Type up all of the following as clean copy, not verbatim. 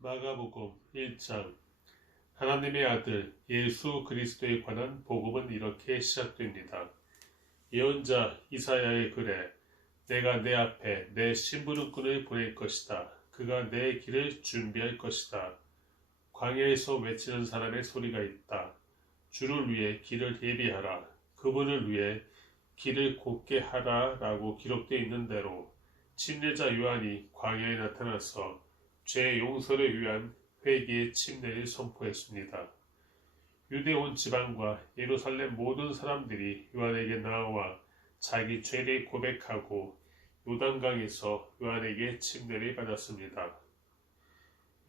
마가복음 1장. 하나님의 아들 예수 그리스도에 관한 복음은 이렇게 시작됩니다. 예언자 이사야의 글에 내가 내 앞에 내 심부름꾼을 보낼 것이다. 그가 내 길을 준비할 것이다. 광야에서 외치는 사람의 소리가 있다. 주를 위해 길을 예비하라. 그분을 위해 길을 곧게 하라 라고 기록되어 있는 대로 침례자 요한이 광야에 나타나서 죄 용서를 위한 회개의 침례를 선포했습니다. 유대 온 지방과 예루살렘 모든 사람들이 요한에게 나와 자기 죄를 고백하고 요단강에서 요한에게 침례를 받았습니다.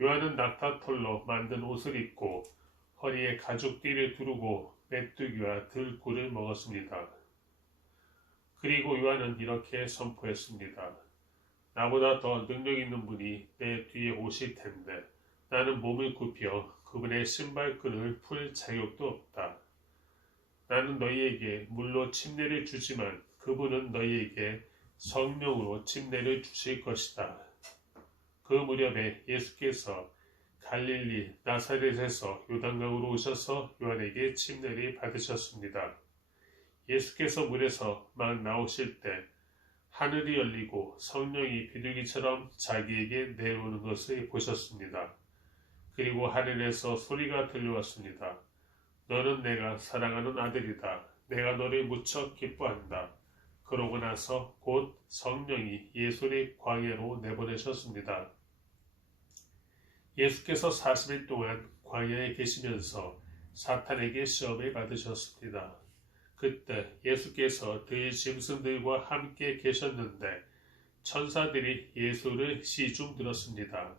요한은 낙타털로 만든 옷을 입고 허리에 가죽띠를 두르고 메뚜기와 들꿀을 먹었습니다. 그리고 요한은 이렇게 선포했습니다. 나보다 더 능력 있는 분이 내 뒤에 오실 텐데 나는 몸을 굽혀 그분의 신발끈을 풀 자격도 없다. 나는 너희에게 물로 침례를 주지만 그분은 너희에게 성령으로 침례를 주실 것이다. 그 무렵에 예수께서 갈릴리 나사렛에서 요단강으로 오셔서 요한에게 침례를 받으셨습니다. 예수께서 물에서 막 나오실 때 하늘이 열리고 성령이 비둘기처럼 자기에게 내려오는 것을 보셨습니다. 그리고 하늘에서 소리가 들려왔습니다. 너는 내가 사랑하는 아들이다. 내가 너를 무척 기뻐한다. 그러고 나서 곧 성령이 예수를 광야로 내보내셨습니다. 예수께서 40일 동안 광야에 계시면서 사탄에게 시험을 받으셨습니다. 그때 예수께서 들 짐승들과 함께 계셨는데 천사들이 예수를 시중 들었습니다.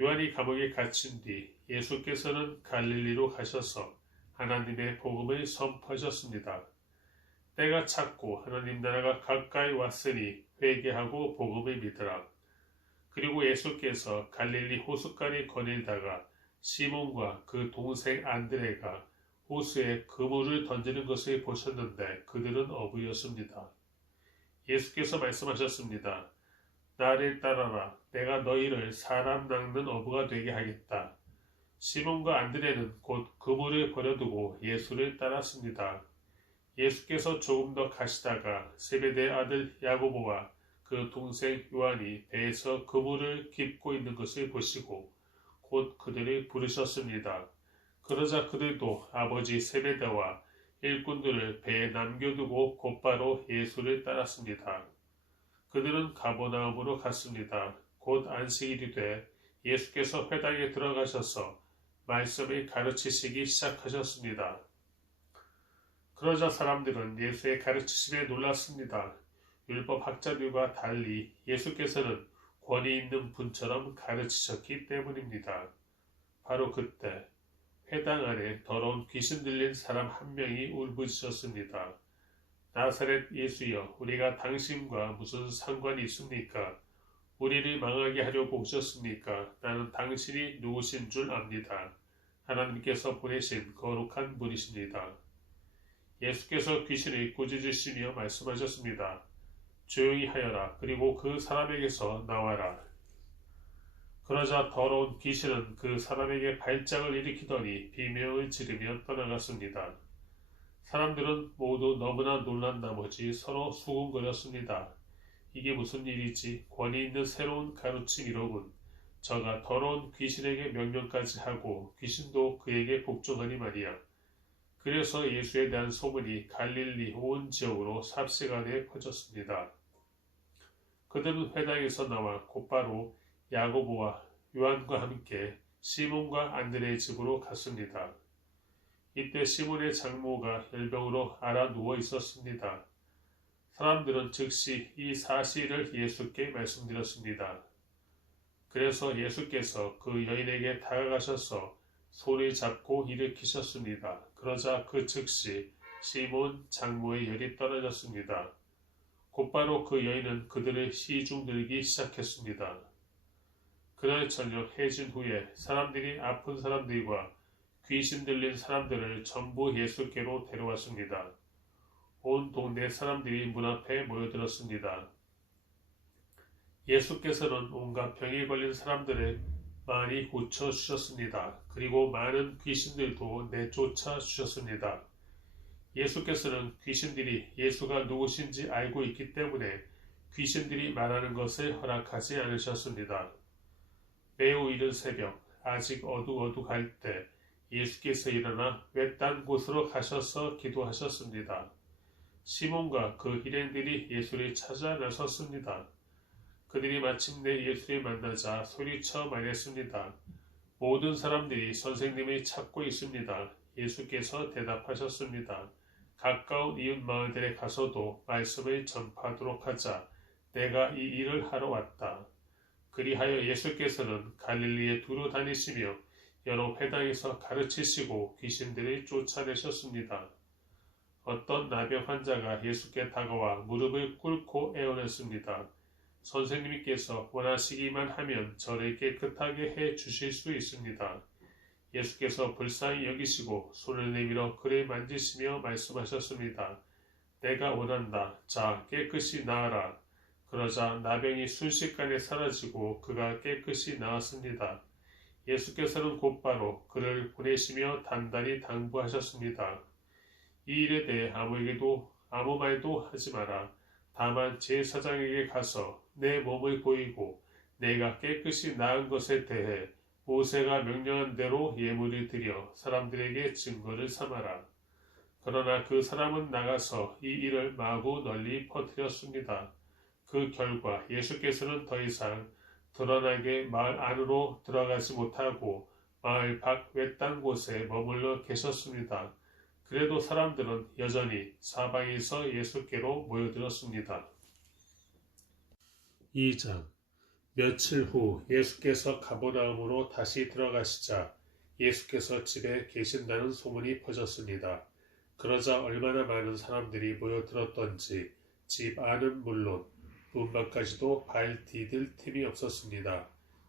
요한이 감옥에 갇힌 뒤 예수께서는 갈릴리로 가셔서 하나님의 복음을 선포하셨습니다. 때가 찼고 하나님 나라가 가까이 왔으니 회개하고 복음을 믿으라. 그리고 예수께서 갈릴리 호숫가를 거닐다가 시몬과 그 동생 안드레가 호수에 그물을 던지는 것을 보셨는데 그들은 어부였습니다. 예수께서 말씀하셨습니다. 나를 따라라. 내가 너희를 사람 낚는 어부가 되게 하겠다. 시몬과 안드레는 곧 그물을 버려두고 예수를 따랐습니다. 예수께서 조금 더 가시다가 세베대의 아들 야고보와 그 동생 요한이 배에서 그물을 깁고 있는 것을 보시고 곧 그들을 부르셨습니다. 그러자 그들도 아버지 세베대와 일꾼들을 배에 남겨두고 곧바로 예수를 따랐습니다. 그들은 가버나움으로 갔습니다. 곧 안식일이 돼 예수께서 회당에 들어가셔서 말씀을 가르치시기 시작하셨습니다. 그러자 사람들은 예수의 가르치심에 놀랐습니다. 율법 학자들과 달리 예수께서는 권위 있는 분처럼 가르치셨기 때문입니다. 바로 그때 회당 안에 더러운 귀신 들린 사람 한 명이 울부짖었습니다. 나사렛 예수여, 우리가 당신과 무슨 상관이 있습니까? 우리를 망하게 하려고 오셨습니까? 나는 당신이 누구신 줄 압니다. 하나님께서 보내신 거룩한 분이십니다. 예수께서 귀신을 꾸짖으시며 말씀하셨습니다. 조용히 하여라. 그리고 그 사람에게서 나와라. 그러자 더러운 귀신은 그 사람에게 발작을 일으키더니 비명을 지르며 떠나갔습니다. 사람들은 모두 너무나 놀란 나머지 서로 수군거렸습니다. 이게 무슨 일이지? 권위 있는 새로운 가르침이로군. 저가 더러운 귀신에게 명령까지 하고 귀신도 그에게 복종하니 말이야. 그래서 예수에 대한 소문이 갈릴리 온 지역으로 삽시간에 퍼졌습니다. 그들은 회당에서 나와 곧바로 야고보와 요한과 함께 시몬과 안드레의 집으로 갔습니다. 이때 시몬의 장모가 열병으로 앓아 누워 있었습니다. 사람들은 즉시 이 사실을 예수께 말씀드렸습니다. 그래서 예수께서 그 여인에게 다가가셔서 손을 잡고 일으키셨습니다. 그러자 그 즉시 시몬 장모의 열이 떨어졌습니다. 곧바로 그 여인은 그들을 시중 들기 시작했습니다. 그날 저녁 해진 후에 사람들이 아픈 사람들과 귀신 들린 사람들을 전부 예수께로 데려왔습니다. 온 동네 사람들이 문 앞에 모여들었습니다. 예수께서는 온갖 병에 걸린 사람들을 많이 고쳐주셨습니다. 그리고 많은 귀신들도 내쫓아 주셨습니다. 예수께서는 귀신들이 예수가 누구신지 알고 있기 때문에 귀신들이 말하는 것을 허락하지 않으셨습니다. 매우 이른 새벽, 아직 어둑어둑할 때 예수께서 일어나 외딴 곳으로 가셔서 기도하셨습니다. 시몬과 그 일행들이 예수를 찾아 나섰습니다. 그들이 마침내 예수를 만나자 소리쳐 말했습니다. 모든 사람들이 선생님을 찾고 있습니다. 예수께서 대답하셨습니다. 가까운 이웃 마을들에 가서도 말씀을 전파하도록 하자. 내가 이 일을 하러 왔다. 그리하여 예수께서는 갈릴리에 두루 다니시며 여러 회당에서 가르치시고 귀신들을 쫓아내셨습니다. 어떤 나병 환자가 예수께 다가와 무릎을 꿇고 애원했습니다. 선생님께서 원하시기만 하면 저를 깨끗하게 해 주실 수 있습니다. 예수께서 불쌍히 여기시고 손을 내밀어 그를 만지시며 말씀하셨습니다. 내가 원한다. 자, 깨끗이 나아라. 그러자 나병이 순식간에 사라지고 그가 깨끗이 나았습니다. 예수께서는 곧바로 그를 보내시며 단단히 당부하셨습니다. 이 일에 대해 아무에게도 아무 말도 하지 마라. 다만 제사장에게 가서 내 몸을 보이고 내가 깨끗이 나은 것에 대해 모세가 명령한 대로 예물을 드려 사람들에게 증거를 삼아라. 그러나 그 사람은 나가서 이 일을 마구 널리 퍼뜨렸습니다. 그 결과 예수께서는 더 이상 드러나게 마을 안으로 들어가지 못하고 마을 밖 외딴 곳에 머물러 계셨습니다. 그래도 사람들은 여전히 사방에서 예수께로 모여들었습니다. 2장. 며칠 후 예수께서 가버나움으로 다시 들어가시자 예수께서 집에 계신다는 소문이 퍼졌습니다. 그러자 얼마나 많은 사람들이 모여들었던지 집 안은 물론 문 밖까지도 발 디딜 틈이 없었습니다.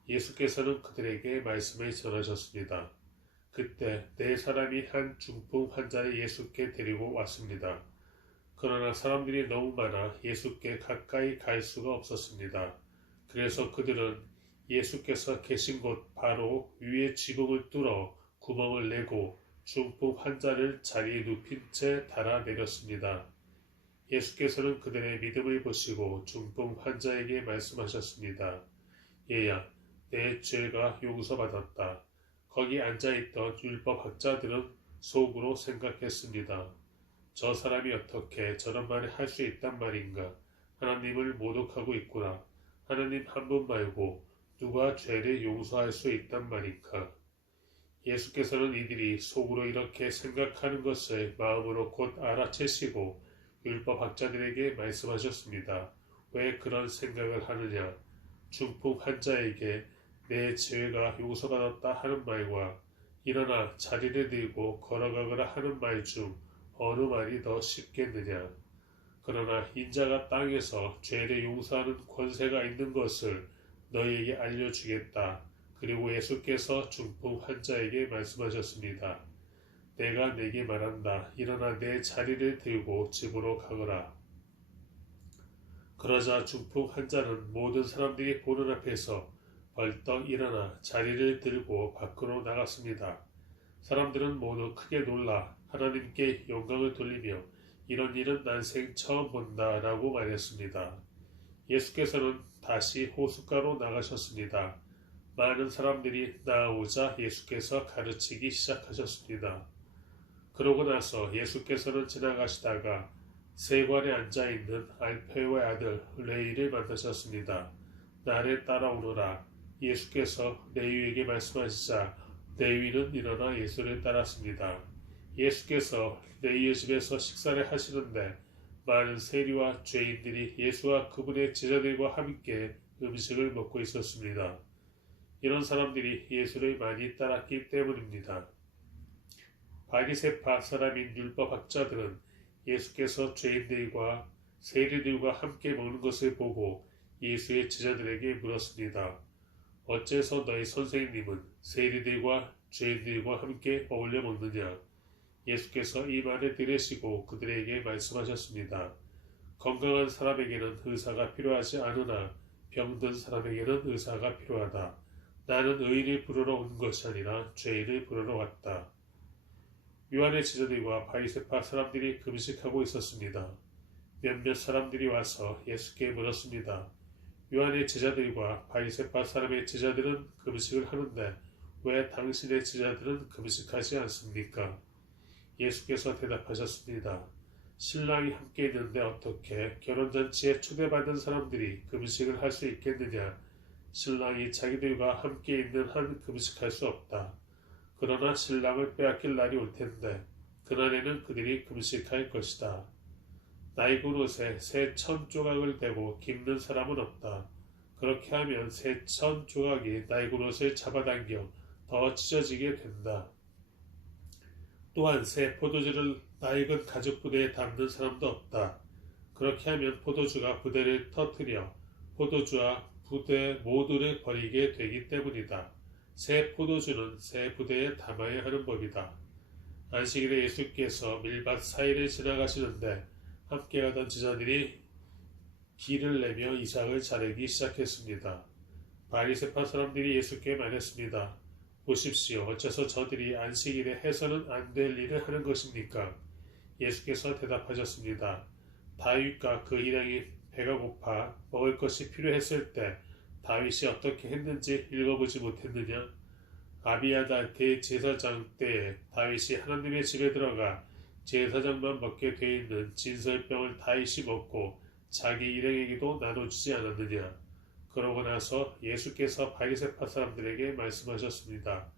예수께서는 그들에게 말씀을 전하셨습니다. 그때 4사람이 한 중풍 환자를 예수께 데리고 왔습니다. 그러나 사람들이 너무 많아 예수께 가까이 갈 수가 없었습니다. 그래서 그들은 예수께서 계신 곳 바로 위에 지붕을 뚫어 구멍을 내고 중풍 환자를 자리에 눕힌 채 달아내렸습니다. 예수께서는 그들의 믿음을 보시고 중풍 환자에게 말씀하셨습니다. 얘야, 내 죄가 용서받았다. 거기 앉아있던 율법학자들은 속으로 생각했습니다. 저 사람이 어떻게 저런 말을 할 수 있단 말인가? 하나님을 모독하고 있구나. 하나님 한 분 말고 누가 죄를 용서할 수 있단 말인가? 예수께서는 이들이 속으로 이렇게 생각하는 것을 마음으로 곧 알아채시고 율법학자들에게 말씀하셨습니다. 왜 그런 생각을 하느냐? 중풍 환자에게 내 죄가 용서받았다 하는 말과 일어나 자리를 들고 걸어가거라 하는 말 중 어느 말이 더 쉽겠느냐? 그러나 인자가 땅에서 죄를 용서하는 권세가 있는 것을 너희에게 알려주겠다. 그리고 예수께서 중풍 환자에게 말씀하셨습니다. 내가 네게 말한다. 일어나 내 자리를 들고 집으로 가거라. 그러자 중풍 환자는 모든 사람들이 보는 앞에서 벌떡 일어나 자리를 들고 밖으로 나갔습니다. 사람들은 모두 크게 놀라 하나님께 영광을 돌리며 이런 일은 난생 처음 본다 라고 말했습니다. 예수께서는 다시 호숫가로 나가셨습니다. 많은 사람들이 나오자 예수께서 가르치기 시작하셨습니다. 그러고 나서 예수께서는 지나가시다가 세관에 앉아있는 알페오의 아들 레위를 만나셨습니다. 나를 따라오너라. 예수께서 레위에게 말씀하시자 레위는 일어나 예수를 따랐습니다. 예수께서 레위의 집에서 식사를 하시는데 많은 세리와 죄인들이 예수와 그분의 제자들과 함께 음식을 먹고 있었습니다. 이런 사람들이 예수를 많이 따랐기 때문입니다. 바리새파 사람인 율법학자들은 예수께서 죄인들과 세리들과 함께 먹는 것을 보고 예수의 제자들에게 물었습니다. 어째서 너희 선생님은 세리들과 죄인들과 함께 어울려 먹느냐? 예수께서 이 말을 들으시고 그들에게 말씀하셨습니다. 건강한 사람에게는 의사가 필요하지 않으나 병든 사람에게는 의사가 필요하다. 나는 의인을 부르러 온 것이 아니라 죄인을 부르러 왔다. 요한의 제자들과 바리새파 사람들이 금식하고 있었습니다. 몇몇 사람들이 와서 예수께 물었습니다. 요한의 제자들과 바리새파 사람의 제자들은 금식을 하는데 왜 당신의 제자들은 금식하지 않습니까? 예수께서 대답하셨습니다. 신랑이 함께 있는데 어떻게 결혼잔치에 초대받은 사람들이 금식을 할 수 있겠느냐? 신랑이 자기들과 함께 있는 한 금식할 수 없다. 그러나 신랑을 빼앗길 날이 올 텐데 그날에는 그들이 금식할 것이다. 낡은 옷에 새 1000조각을 대고 깁는 사람은 없다. 그렇게 하면 새 1000조각이 낡은 옷을 잡아당겨 더 찢어지게 된다. 또한 새 포도주를 낡은 가죽 부대에 담는 사람도 없다. 그렇게 하면 포도주가 부대를 터뜨려 포도주와 부대 모두를 버리게 되기 때문이다. 새 포도주는 새 부대에 담아야 하는 법이다. 안식일에 예수께서 밀밭 사이를 지나가시는데 함께 가던 제자들이 기를 내며 이삭을 자르기 시작했습니다. 바리새파 사람들이 예수께 말했습니다. 보십시오. 어째서 저들이 안식일에 해서는 안 될 일을 하는 것입니까? 예수께서 대답하셨습니다. 다윗과 그 일행이 배가 고파 먹을 것이 필요했을 때 다윗이 어떻게 했는지 읽어보지 못했느냐? 아비야다 대제사장 때에 다윗이 하나님의 집에 들어가 제사장만 먹게 돼 있는 진설병을 다윗이 먹고 자기 일행에게도 나눠주지 않았느냐? 그러고 나서 예수께서 바리새파 사람들에게 말씀하셨습니다.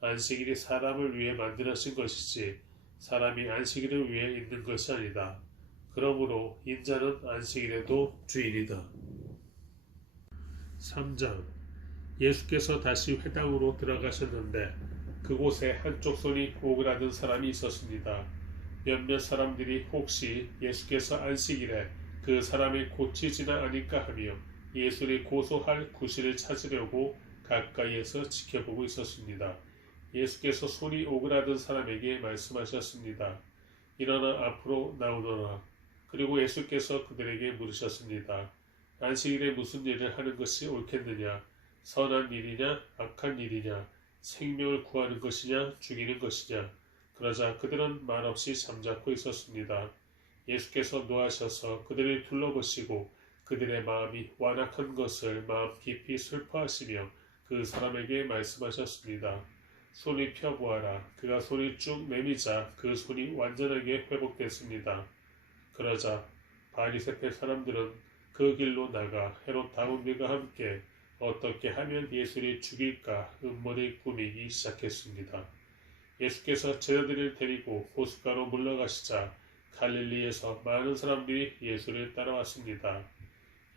안식일이 사람을 위해 만들어진 것이지 사람이 안식일을 위해 있는 것이 아니다. 그러므로 인자는 안식일에도 주인이다. 3장 예수께서 다시 회당으로 들어가셨는데 그곳에 한쪽 손이 오그라든 사람이 있었습니다. 몇몇 사람들이 혹시 예수께서 안식일에 그 사람이 고치지나 않을까 하며 예수를 고소할 구실을 찾으려고 가까이에서 지켜보고 있었습니다. 예수께서 손이 오그라든 사람에게 말씀하셨습니다. 일어나 앞으로 나오너라. 그리고 예수께서 그들에게 물으셨습니다. 안식일에 무슨 일을 하는 것이 옳겠느냐? 선한 일이냐? 악한 일이냐? 생명을 구하는 것이냐? 죽이는 것이냐? 그러자 그들은 말없이 잠자코 있었습니다. 예수께서 노하셔서 그들을 둘러보시고 그들의 마음이 완악한 것을 마음 깊이 슬퍼하시며 그 사람에게 말씀하셨습니다. 손이 펴보아라. 그가 손이 쭉 내미자 그 손이 완전하게 회복됐습니다. 그러자 바리새파 사람들은 그 길로 나가 헤롯 다문들과 함께 어떻게 하면 예수를 죽일까 음모를 꾸미기 시작했습니다. 예수께서 제자들을 데리고 호숫가로 물러가시자 갈릴리에서 많은 사람들이 예수를 따라왔습니다.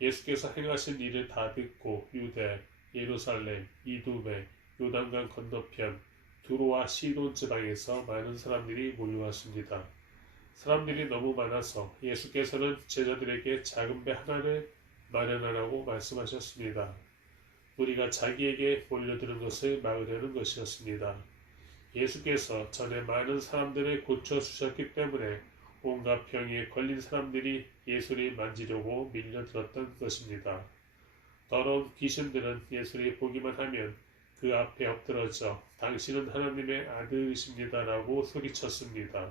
예수께서 행하신 일을 다 듣고 유대, 예루살렘, 이두메, 요단강 건너편, 두로와 시돈 지방에서 많은 사람들이 몰려왔습니다. 사람들이 너무 많아서 예수께서는 제자들에게 작은 배 하나를 마련하라고 말씀하셨습니다. 우리가 자기에게 몰려드는 것을 막으려는 것이었습니다. 예수께서 전에 많은 사람들을 고쳐주셨기 때문에 온갖 병에 걸린 사람들이 예수를 만지려고 밀려들었던 것입니다. 더러운 귀신들은 예수를 보기만 하면 그 앞에 엎드러져 당신은 하나님의 아들이십니다라고 소리쳤습니다.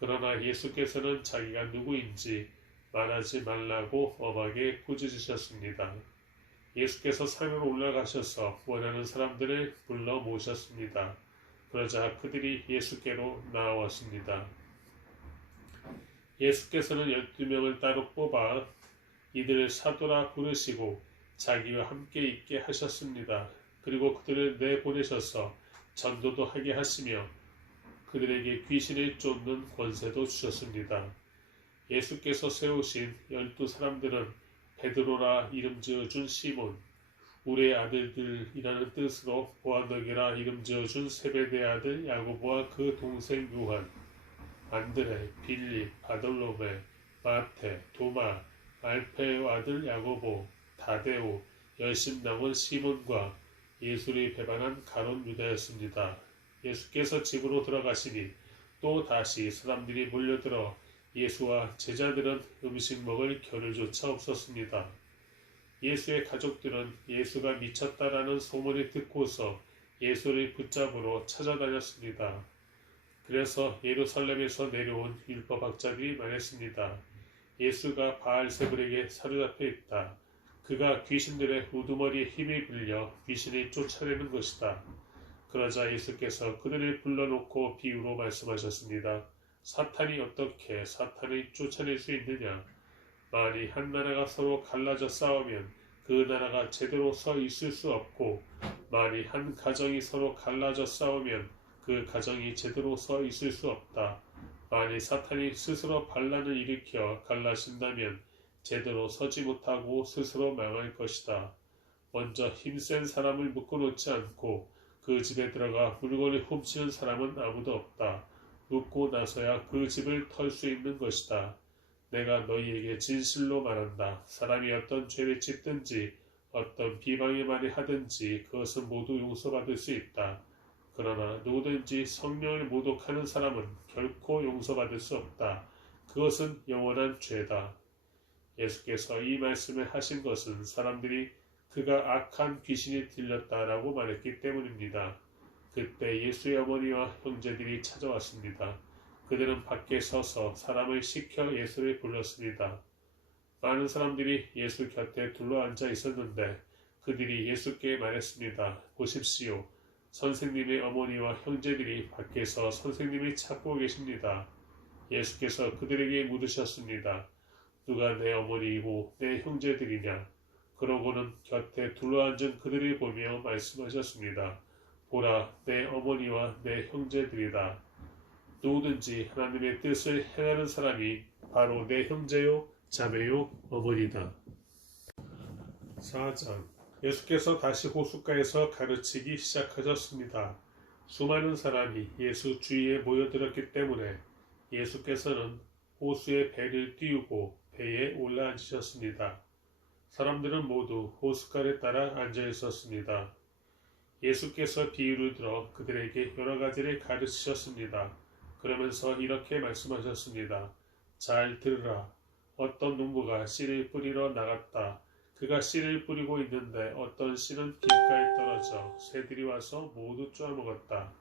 그러나 예수께서는 자기가 누구인지 말하지 말라고 엄하게 꾸짖으셨습니다. 예수께서 산으로 올라가셔서 원하는 사람들을 불러 모셨습니다. 그러자 그들이 예수께로 나아왔습니다. 예수께서는 12명을 따로 뽑아 이들을 사도라 부르시고 자기와 함께 있게 하셨습니다. 그리고 그들을 내보내셔서 전도도 하게 하시며 그들에게 귀신을 쫓는 권세도 주셨습니다. 예수께서 세우신 12사람들은 베드로라 이름 지어준 시몬, 우리의 아들들이라는 뜻으로 보아너게라 이름 지어준 세베대의 아들 야고보와 그 동생 요한, 안드레, 빌립, 바돌로메, 마테, 도마, 알페의 아들 야고보, 다데오, 열심당원 시몬과 예수를 배반한 가룟 유다였습니다. 예수께서 집으로 들어가시니 또 다시 사람들이 몰려들어 예수와 제자들은 음식 먹을 겨를조차 없었습니다. 예수의 가족들은 예수가 미쳤다라는 소문을 듣고서 예수를 붙잡으러 찾아다녔습니다. 그래서 예루살렘에서 내려온 율법학자들이 말했습니다. 예수가 바알세불에게 사로잡혀 있다. 그가 귀신들의 우두머리에 힘을 빌려 귀신을 쫓아내는 것이다. 그러자 예수께서 그들을 불러놓고 비유로 말씀하셨습니다. 사탄이 어떻게 사탄을 쫓아낼 수 있느냐? 만일 한 나라가 서로 갈라져 싸우면 그 나라가 제대로 서 있을 수 없고, 만일 한 가정이 서로 갈라져 싸우면 그 가정이 제대로 서 있을 수 없다. 만일 사탄이 스스로 반란을 일으켜 갈라진다면 제대로 서지 못하고 스스로 망할 것이다. 먼저 힘센 사람을 묶어놓지 않고 그 집에 들어가 물건을 훔치는 사람은 아무도 없다. 묶고 나서야 그 집을 털 수 있는 것이다. 내가 너희에게 진실로 말한다. 사람이 어떤 죄를 짓든지 어떤 비방의 말을 하든지 그것은 모두 용서받을 수 있다. 그러나 누구든지 성령을 모독하는 사람은 결코 용서받을 수 없다. 그것은 영원한 죄다. 예수께서 이 말씀을 하신 것은 사람들이 그가 악한 귀신이 들렸다라고 말했기 때문입니다. 그때 예수의 어머니와 형제들이 찾아왔습니다. 그들은 밖에 서서 사람을 시켜 예수를 불렀습니다. 많은 사람들이 예수 곁에 둘러앉아 있었는데 그들이 예수께 말했습니다. 보십시오. 선생님의 어머니와 형제들이 밖에서 선생님을 찾고 계십니다. 예수께서 그들에게 물으셨습니다. 누가 내 어머니이고 내 형제들이냐? 그러고는 곁에 둘러앉은 그들을 보며 말씀하셨습니다. 보라, 내 어머니와 내 형제들이다. 누구든지 하나님의 뜻을 행하는 사람이 바로 내 형제요, 자매요, 어머니다. 4장. 예수께서 다시 호숫가에서 가르치기 시작하셨습니다. 수많은 사람이 예수 주위에 모여들었기 때문에 예수께서는 호수에 배를 띄우고 배에 올라앉으셨습니다. 사람들은 모두 호숫가를 따라 앉아 있었습니다. 예수께서 비유를 들어 그들에게 여러 가지를 가르치셨습니다. 그러면서 이렇게 말씀하셨습니다. 잘 들으라. 어떤 농부가 씨를 뿌리러 나갔다. 그가 씨를 뿌리고 있는데 어떤 씨는 길가에 떨어져 새들이 와서 모두 쪼아먹었다.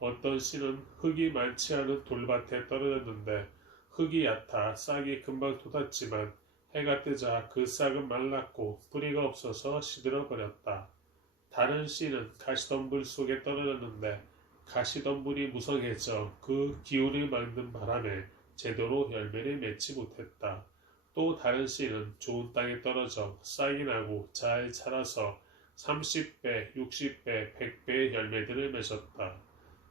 어떤 씨는 흙이 많지 않은 돌밭에 떨어졌는데 흙이 얕아 싹이 금방 돋았지만 해가 뜨자 그 싹은 말랐고 뿌리가 없어서 시들어버렸다. 다른 씨는 가시덤불 속에 떨어졌는데 가시덤불이 무성해져 그 기운을 막는 바람에 제대로 열매를 맺지 못했다. 또 다른 씨는 좋은 땅에 떨어져 싹이 나고 잘 자라서 30배, 60배, 100배의 열매들을 맺었다.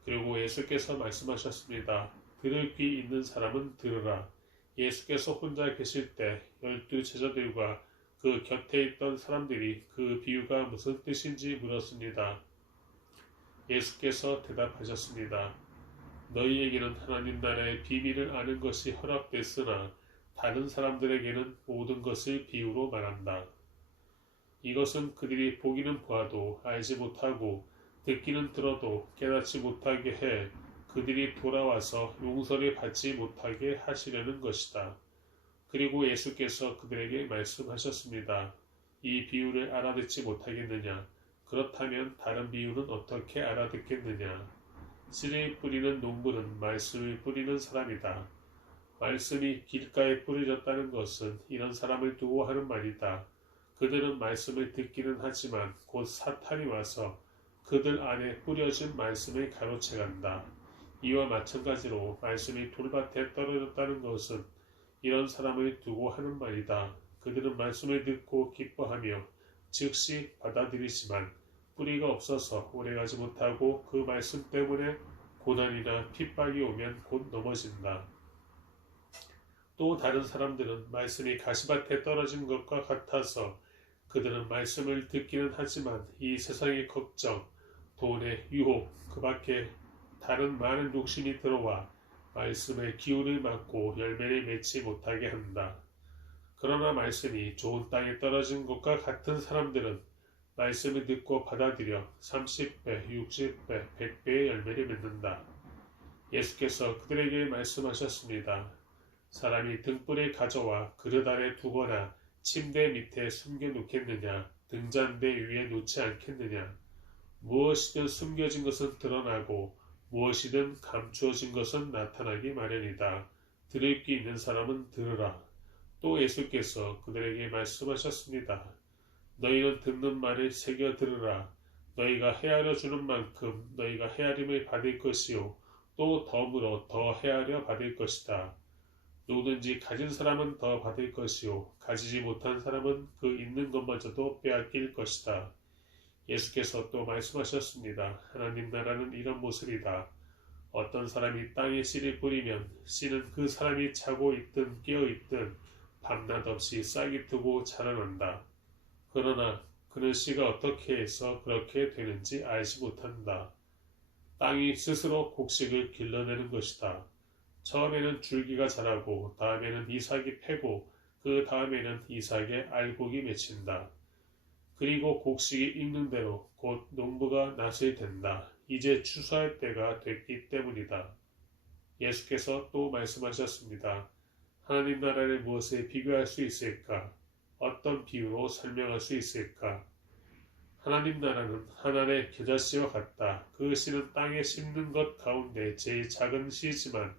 그리고 예수께서 말씀하셨습니다. 들을 귀 있는 사람은 들으라. 예수께서 혼자 계실 때 12 제자들과 그 곁에 있던 사람들이 그 비유가 무슨 뜻인지 물었습니다. 예수께서 대답하셨습니다. 너희에게는 하나님 나라의 비밀을 아는 것이 허락됐으나 다른 사람들에게는 모든 것을 비유로 말한다. 이것은 그들이 보기는 보아도 알지 못하고 듣기는 들어도 깨닫지 못하게 해 그들이 돌아와서 용서를 받지 못하게 하시려는 것이다. 그리고 예수께서 그들에게 말씀하셨습니다. 이 비유를 알아듣지 못하겠느냐? 그렇다면 다른 비유는 어떻게 알아듣겠느냐? 씨를 뿌리는 농부는 말씀을 뿌리는 사람이다. 말씀이 길가에 뿌려졌다는 것은 이런 사람을 두고 하는 말이다. 그들은 말씀을 듣기는 하지만 곧 사탄이 와서 그들 안에 뿌려진 말씀을 가로채간다. 이와 마찬가지로 말씀이 돌밭에 떨어졌다는 것은 이런 사람을 두고 하는 말이다. 그들은 말씀을 듣고 기뻐하며 즉시 받아들이지만 뿌리가 없어서 오래가지 못하고 그 말씀 때문에 고난이나 핍박이 오면 곧 넘어진다. 또 다른 사람들은 말씀이 가시밭에 떨어진 것과 같아서 그들은 말씀을 듣기는 하지만 이 세상의 걱정, 돈의 유혹, 그 밖에 다른 많은 욕심이 들어와 말씀의 기운을 막고 열매를 맺지 못하게 한다. 그러나 말씀이 좋은 땅에 떨어진 것과 같은 사람들은 말씀을 듣고 받아들여 30배, 60배, 100배의 열매를 맺는다. 예수께서 그들에게 말씀하셨습니다. 사람이 등불을 가져와 그릇 아래 두거나 침대 밑에 숨겨놓겠느냐? 등잔대 위에 놓지 않겠느냐? 무엇이든 숨겨진 것은 드러나고 무엇이든 감추어진 것은 나타나기 마련이다. 들을 귀 있는 사람은 들으라. 또 예수께서 그들에게 말씀하셨습니다. 너희는 듣는 말을 새겨 들으라. 너희가 헤아려 주는 만큼 너희가 헤아림을 받을 것이요 또 덤으로 더 헤아려 받을 것이다. 누구든지 가진 사람은 더 받을 것이요 가지지 못한 사람은 그 있는 것마저도 빼앗길 것이다. 예수께서 또 말씀하셨습니다. 하나님 나라는 이런 모습이다. 어떤 사람이 땅에 씨를 뿌리면 씨는 그 사람이 자고 있든 깨어 있든 밤낮 없이 싹이 트고 자라난다. 그러나 그는 씨가 어떻게 해서 그렇게 되는지 알지 못한다. 땅이 스스로 곡식을 길러내는 것이다. 처음에는 줄기가 자라고 다음에는 이삭이 패고 그 다음에는 이삭의 알곡이 맺힌다. 그리고 곡식이 익는 대로 곧 농부가 낫을 댄다. 이제 추수할 때가 됐기 때문이다. 예수께서 또 말씀하셨습니다. 하나님 나라를 무엇에 비교할 수 있을까? 어떤 비유로 설명할 수 있을까? 하나님 나라는 한 알의 겨자씨와 같다. 그 씨는 땅에 심는 것 가운데 제일 작은 씨지만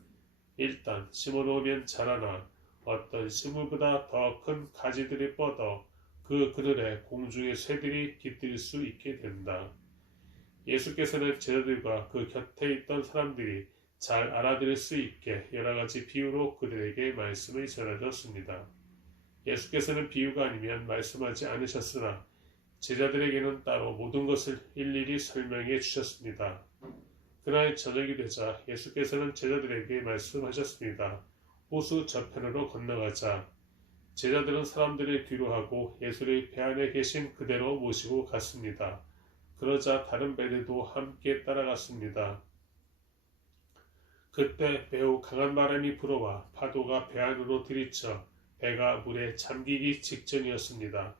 일단 심어놓으면 자라나 어떤 식물보다 더 큰 가지들이 뻗어 그 그늘에 공중의 새들이 깃들 수 있게 된다. 예수께서는 제자들과 그 곁에 있던 사람들이 잘 알아들을 수 있게 여러 가지 비유로 그들에게 말씀을 전하셨습니다. 예수께서는 비유가 아니면 말씀하지 않으셨으나 제자들에게는 따로 모든 것을 일일이 설명해 주셨습니다. 그날 저녁이 되자 예수께서는 제자들에게 말씀하셨습니다. 호수 저편으로 건너가자. 제자들은 사람들을 뒤로하고 예수를 배 안에 계신 그대로 모시고 갔습니다. 그러자 다른 배들도 함께 따라갔습니다. 그때 매우 강한 바람이 불어와 파도가 배 안으로 들이쳐 배가 물에 잠기기 직전이었습니다.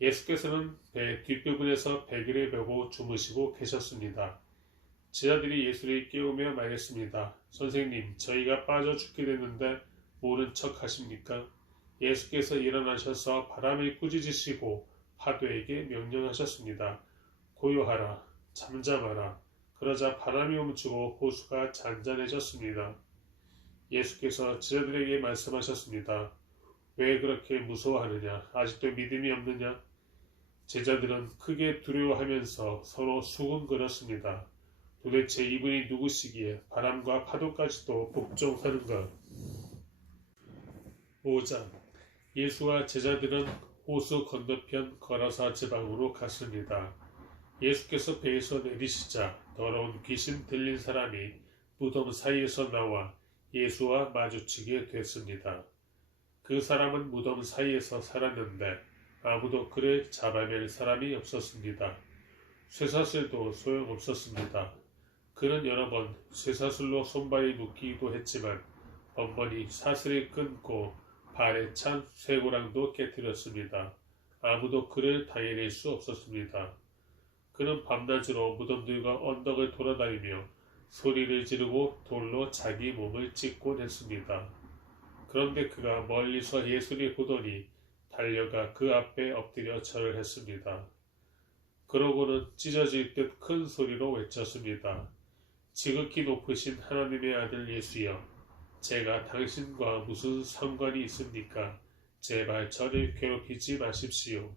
예수께서는 배 뒷부분에서 배기를 메고 주무시고 계셨습니다. 제자들이 예수를 깨우며 말했습니다. 선생님, 저희가 빠져 죽게 됐는데 모른 척 하십니까? 예수께서 일어나셔서 바람을 꾸짖으시고 파도에게 명령하셨습니다. 고요하라, 잠잠하라. 그러자 바람이 멈추고 호수가 잔잔해졌습니다. 예수께서 제자들에게 말씀하셨습니다. 왜 그렇게 무서워하느냐? 아직도 믿음이 없느냐? 제자들은 크게 두려워하면서 서로 수군거렸습니다. 도대체 이분이 누구시기에 바람과 파도까지도 복종하는가? 5장 예수와 제자들은 호수 건너편 거라사 지방으로 갔습니다. 예수께서 배에서 내리시자 더러운 귀신 들린 사람이 무덤 사이에서 나와 예수와 마주치게 됐습니다. 그 사람은 무덤 사이에서 살았는데 아무도 그를 잡아낼 사람이 없었습니다. 쇠사슬도 소용없었습니다. 그는 여러 번 쇠사슬로 손발이 묶이기도 했지만 번번이 사슬을 끊고 발에 찬 쇠고랑도 깨뜨렸습니다. 아무도 그를 당해낼 수 없었습니다. 그는 밤낮으로 무덤들과 언덕을 돌아다니며 소리를 지르고 돌로 자기 몸을 찢곤 했습니다. 그런데 그가 멀리서 예수를 보더니 달려가 그 앞에 엎드려 절을 했습니다. 그러고는 찢어질 듯 큰 소리로 외쳤습니다. 지극히 높으신 하나님의 아들 예수여, 제가 당신과 무슨 상관이 있습니까? 제발 저를 괴롭히지 마십시오.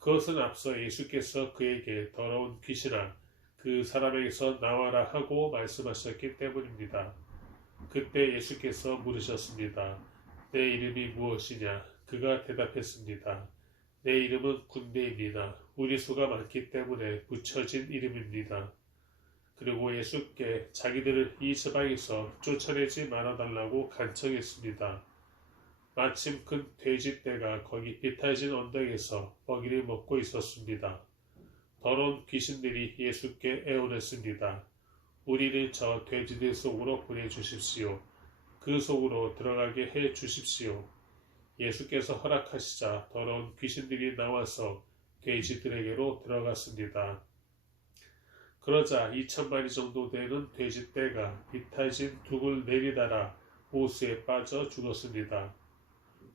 그것은 앞서 예수께서 그에게 더러운 귀신아, 그 사람에게서 나와라 하고 말씀하셨기 때문입니다. 그때 예수께서 물으셨습니다. 내 이름이 무엇이냐? 그가 대답했습니다. 내 이름은 군대입니다. 우리 수가 많기 때문에 붙여진 이름입니다. 그리고 예수께 자기들을 이 지방에서 쫓아내지 말아달라고 간청했습니다. 마침 큰 돼지떼가 거기 비탈진 언덕에서 먹이를 먹고 있었습니다. 더러운 귀신들이 예수께 애원했습니다. 우리를 저 돼지들 속으로 보내주십시오. 그 속으로 들어가게 해 주십시오. 예수께서 허락하시자 더러운 귀신들이 나와서 돼지들에게로 들어갔습니다. 그러자 2,000마리 정도 되는 돼지떼가 비탈진 둑을 내리달아 호수에 빠져 죽었습니다.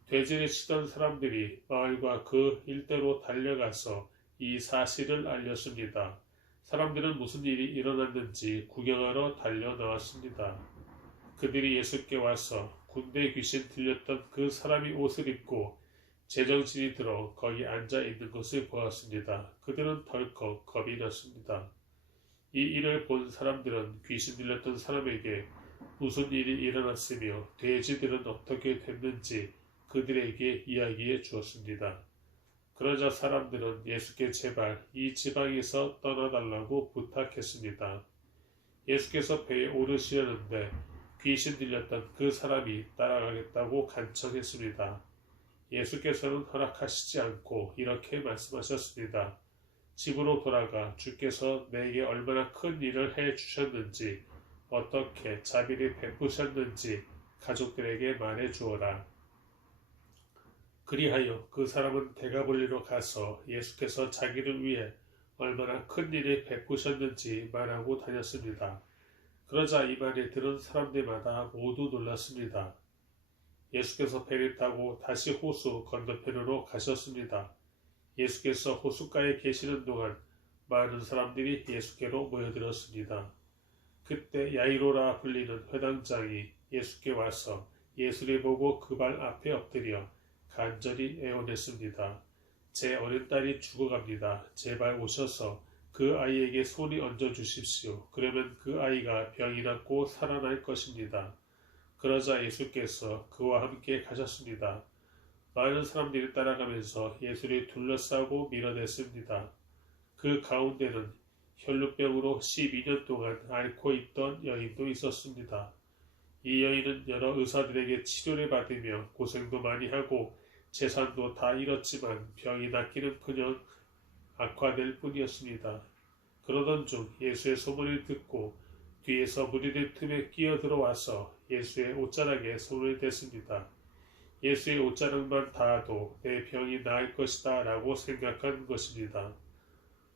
돼지를 치던 사람들이 마을과 그 일대로 달려가서 이 사실을 알렸습니다. 사람들은 무슨 일이 일어났는지 구경하러 달려 나왔습니다. 그들이 예수께 와서 군대 귀신 들렸던 그 사람이 옷을 입고 제정신이 들어 거기 앉아 있는 것을 보았습니다. 그들은 덜컥 겁이 났습니다. 이 일을 본 사람들은 귀신 들렸던 사람에게 무슨 일이 일어났으며 돼지들은 어떻게 됐는지 그들에게 이야기해 주었습니다. 그러자 사람들은 예수께 제발 이 지방에서 떠나달라고 부탁했습니다. 예수께서 배에 오르시려는데 귀신 들렸던 그 사람이 따라가겠다고 간청했습니다. 예수께서는 허락하시지 않고 이렇게 말씀하셨습니다. 집으로 돌아가 주께서 내게 얼마나 큰 일을 해 주셨는지 어떻게 자비를 베푸셨는지 가족들에게 말해 주어라. 그리하여 그 사람은 대가볼리로 가서 예수께서 자기를 위해 얼마나 큰 일을 베푸셨는지 말하고 다녔습니다. 그러자 이 말을 들은 사람들마다 모두 놀랐습니다. 예수께서 배를 타고 다시 호수 건너편으로 가셨습니다. 예수께서 호숫가에 계시는 동안 많은 사람들이 예수께로 모여들었습니다. 그때 야이로라 불리는 회당장이 예수께 와서 예수를 보고 그 발 앞에 엎드려 간절히 애원했습니다. 제 어린 딸이 죽어갑니다. 제발 오셔서 그 아이에게 손이 얹어 주십시오. 그러면 그 아이가 병이 낫고 살아날 것입니다. 그러자 예수께서 그와 함께 가셨습니다. 많은 사람들이 따라가면서 예수를 둘러싸고 밀어냈습니다. 그 가운데는 혈루병으로 12년 동안 앓고 있던 여인도 있었습니다. 이 여인은 여러 의사들에게 치료를 받으며 고생도 많이 하고 재산도 다 잃었지만 병이 낫기는커녕 악화될 뿐이었습니다. 그러던 중 예수의 소문을 듣고 뒤에서 무리들 틈에 끼어들어와서 예수의 옷자락에 손을 댔습니다. 예수의 옷자락만 닿아도 내 병이 나을 것이다 라고 생각한 것입니다.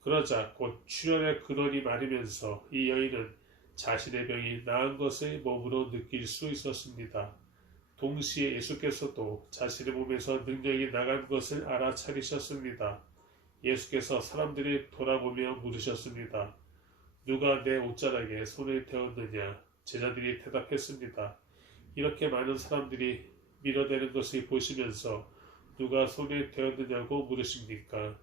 그러자 곧 출혈의 근원이 마르면서 이 여인은 자신의 병이 나은 것을 몸으로 느낄 수 있었습니다. 동시에 예수께서도 자신의 몸에서 능력이 나간 것을 알아차리셨습니다. 예수께서 사람들이 돌아보며 물으셨습니다. 누가 내 옷자락에 손을 대었느냐? 제자들이 대답했습니다. 이렇게 많은 사람들이 밀어대는 것을 보시면서 누가 손을 대었느냐고 물으십니까?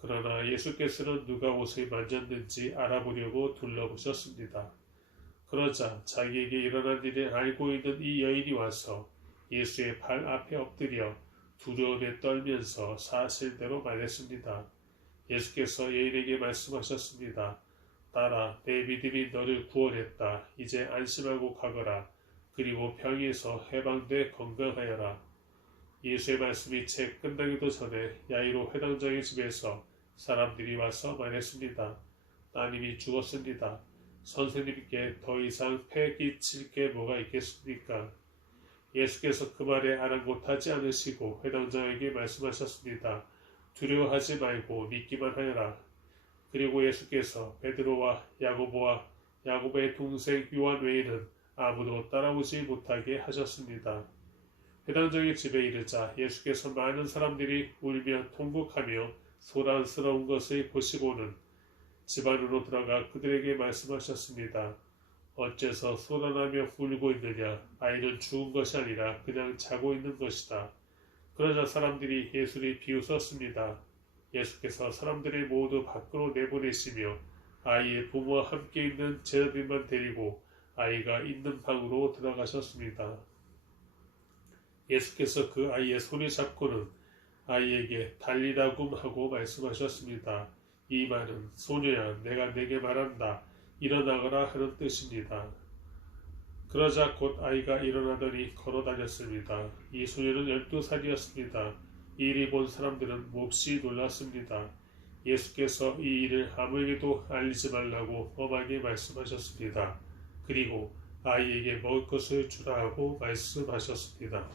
그러나 예수께서는 누가 옷을 만졌는지 알아보려고 둘러보셨습니다. 그러자 자기에게 일어난 일을 알고 있는 이 여인이 와서 예수의 발 앞에 엎드려 두려움에 떨면서 사실대로 말했습니다. 예수께서 여인에게 말씀하셨습니다. 딸아, 내 믿음이 너를 구원했다. 이제 안심하고 가거라. 그리고 병에서 해방돼 건강하여라. 예수의 말씀이 채 끝나기도 전에 야이로 회당장의 집에서 사람들이 와서 말했습니다. 따님이 죽었습니다. 선생님께 더 이상 패 끼칠 게 뭐가 있겠습니까? 예수께서 그 말에 아랑곳하지 않으시고 회당장에게 말씀하셨습니다. 두려워하지 말고 믿기만 하여라. 그리고 예수께서 베드로와 야고보와 야고보의 동생 요한 외에는 아무도 따라오지 못하게 하셨습니다. 회당장의 집에 이르자 예수께서 많은 사람들이 울며 통곡하며 소란스러운 것을 보시고는 집 안으로 들어가 그들에게 말씀하셨습니다. 어째서 소란하며 울고 있느냐? 아이는 죽은 것이 아니라 그냥 자고 있는 것이다. 그러자 사람들이 예수를 비웃었습니다. 예수께서 사람들을 모두 밖으로 내보내시며 아이의 부모와 함께 있는 제자들만 데리고 아이가 있는 방으로 들어가셨습니다. 예수께서 그 아이의 손을 잡고는 아이에게 달리라굼 하고 말씀하셨습니다. 이 말은 소녀야 내가 내게 말한다. 일어나거라 하는 뜻입니다. 그러자 곧 아이가 일어나더니 걸어다녔습니다. 이 소녀는 12살이었습니다. 이 일을 본 사람들은 몹시 놀랐습니다. 예수께서 이 일을 아무에게도 알리지 말라고 엄하게 말씀하셨습니다. 그리고 아이에게 먹을 것을 주라 하고 말씀하셨습니다.